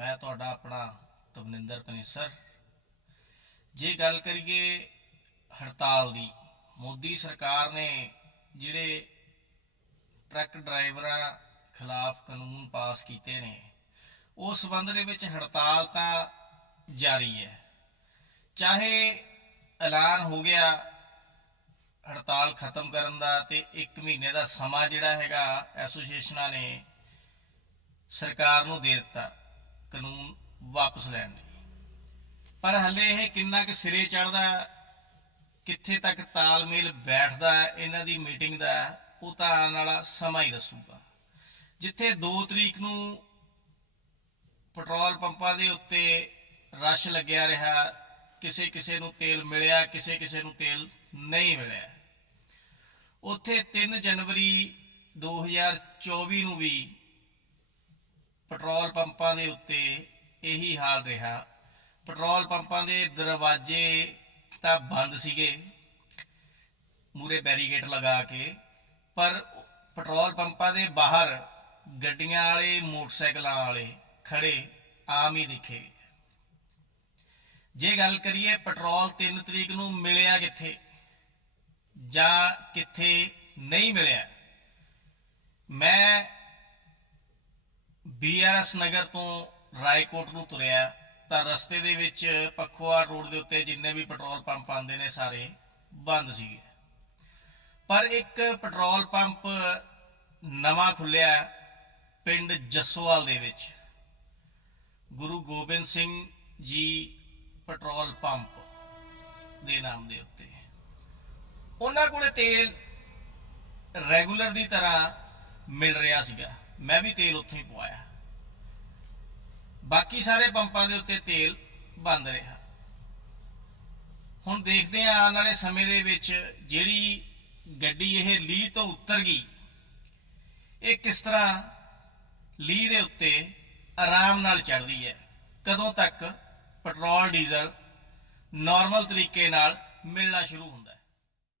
ਮੈਂ ਤੁਹਾਡਾ ਆਪਣਾ ਤਵਨਿੰਦਰ ਪਨੇਸਰ ਜੇ ਗੱਲ ਕਰੀਏ ਹੜਤਾਲ ਦੀ, ਮੋਦੀ ਸਰਕਾਰ ਨੇ ਜਿਹੜੇ ਟਰੱਕ ਡਰਾਈਵਰਾਂ ਖਿਲਾਫ ਕਾਨੂੰਨ ਪਾਸ ਕੀਤੇ ਨੇ, ਉਸ ਸੰਬੰਧ ਦੇ ਵਿੱਚ ਹੜਤਾਲ ਤਾਂ ਜਾਰੀ ਹੈ। ਚਾਹੇ ਐਲਾਨ ਹੋ ਗਿਆ ਹੜਤਾਲ ਖਤਮ ਕਰਨ ਦਾ ਤੇ 1 ਮਹੀਨੇ ਦਾ ਸਮਾਂ ਜਿਹੜਾ ਹੈਗਾ ਐਸੋਸੀਏਸ਼ਨਾਂ ਨੇ ਸਰਕਾਰ ਨੂੰ ਦੇ ਦਿੱਤਾ ਕਾਨੂੰਨ ਵਾਪਸ ਲੈਣ ਲਈ। ਪਰ ਹੱਲੇ ਇਹ ਕਿੰਨਾ ਕੁ ਸਿਰੇ ਚੜਦਾ ਕਿੱਥੇ ਤੱਕ ਤਾਲਮੇਲ ਬੈਠਦਾ ਇਹਨਾਂ ਦੀ ਮੀਟਿੰਗ ਦਾ ਉਹ ਤਾਂ ਆਉਣ ਵਾਲਾ ਸਮਾਂ ਹੀ ਦੱਸੂਗਾ। ਜਿੱਥੇ 2 ਤਰੀਕ ਨੂੰ ਪੈਟਰੋਲ ਪੰਪਾਂ ਦੇ ਉੱਤੇ ਰਸ਼ ਲੱਗਿਆ ਰਿਹਾ, ਕਿਸੇ ਕਿਸੇ ਨੂੰ ਤੇਲ ਮਿਲਿਆ, ਕਿਸੇ ਕਿਸੇ ਨੂੰ ਤੇਲ ਨਹੀਂ ਮਿਲਿਆ। ਉੱਥੇ 3 ਜਨਵਰੀ 2024 ਨੂੰ ਵੀ ਪੈਟਰੋਲ ਪੰਪਾਂ ਦੇ ਉੱਤੇ ਇਹੀ ਹਾਲ ਰਿਹਾ। ਪੈਟਰੋਲ ਪੰਪਾਂ ਦੇ ਦਰਵਾਜ਼ੇ ਤਾਂ ਬੰਦ ਸੀਗੇ ਮੂਰੇ ਬੈਰੀਗੇਟ ਲਗਾ ਕੇ, ਪਰ ਪੈਟਰੋਲ ਪੰਪਾਂ ਦੇ ਬਾਹਰ ਗੱਡੀਆਂ ਵਾਲੇ, ਮੋਟਰਸਾਈਕਲਾਂ ਵਾਲੇ ਖੜੇ ਆਮ ਹੀ ਦਿਖੇ। ਜੇ ਗੱਲ ਕਰੀਏ ਪੈਟਰੋਲ 3 ਤਰੀਕ ਨੂੰ ਮਿਲਿਆ ਕਿੱਥੇ, ਜਾਂ ਕਿੱਥੇ ਨਹੀਂ ਮਿਲਿਆ, ਮੈਂ ਬੀਆਰਐਸ ਨਗਰ ਤੋਂ ਰਾਏਕੋਟ ਨੂੰ ਤੁਰਿਆ ਤਾਂ ਰਸਤੇ ਦੇ ਵਿੱਚ ਪਖਵਾੜ ਰੋਡ ਦੇ ਉੱਤੇ ਜਿੰਨੇ ਵੀ ਪੈਟਰੋਲ ਪੰਪ ਆਉਂਦੇ ਨੇ ਸਾਰੇ ਬੰਦ ਸੀਗੇ। ਪਰ ਇੱਕ ਪੈਟਰੋਲ ਪੰਪ ਨਵਾਂ ਖੁੱਲਿਆ ਪਿੰਡ ਜਸਵਾਲ ਦੇ ਵਿੱਚ। ਗੁਰੂ ਗੋਬਿੰਦ ਸਿੰਘ ਜੀ ਪੈਟਰੋਲ ਪੰਪ ਦੇ ਨਾਮ ਦੇ ਉੱਤੇ। ਉਹਨਾਂ ਕੋਲੇ ਤੇਲ ਰੈਗੂਲਰ ਦੀ ਤਰ੍ਹਾਂ ਮਿਲ ਰਿਹਾ ਸੀਗਾ। ਮੈਂ ਵੀ ਤੇਲ ਉੱਥੇ ਹੀ ਪਵਾਇਆ। ਬਾਕੀ ਸਾਰੇ ਪੰਪਾਂ ਦੇ ਉੱਤੇ ਤੇਲ ਬੰਦ ਰਿਹਾ। ਹੁਣ ਦੇਖਦੇ ਹਾਂ ਆਉਣ ਵਾਲੇ ਸਮੇਂ ਦੇ ਵਿੱਚ ਜਿਹੜੀ ਗੱਡੀ ਇਹ ਲੀਹ ਤੋਂ ਉਤਰ ਗਈ, ਇਹ ਕਿਸ ਤਰ੍ਹਾਂ ਲੀਹ ਦੇ ਉੱਤੇ ਆਰਾਮ ਨਾਲ ਚੜਦੀ ਹੈ। ਕਦੋਂ ਤੱਕ ਪੈਟਰੋਲ, ਡੀਜ਼ਲ ਨਾਰਮਲ ਤਰੀਕੇ ਨਾਲ ਮਿਲਣਾ ਸ਼ੁਰੂ ਹੁੰਦਾ ਹੈ।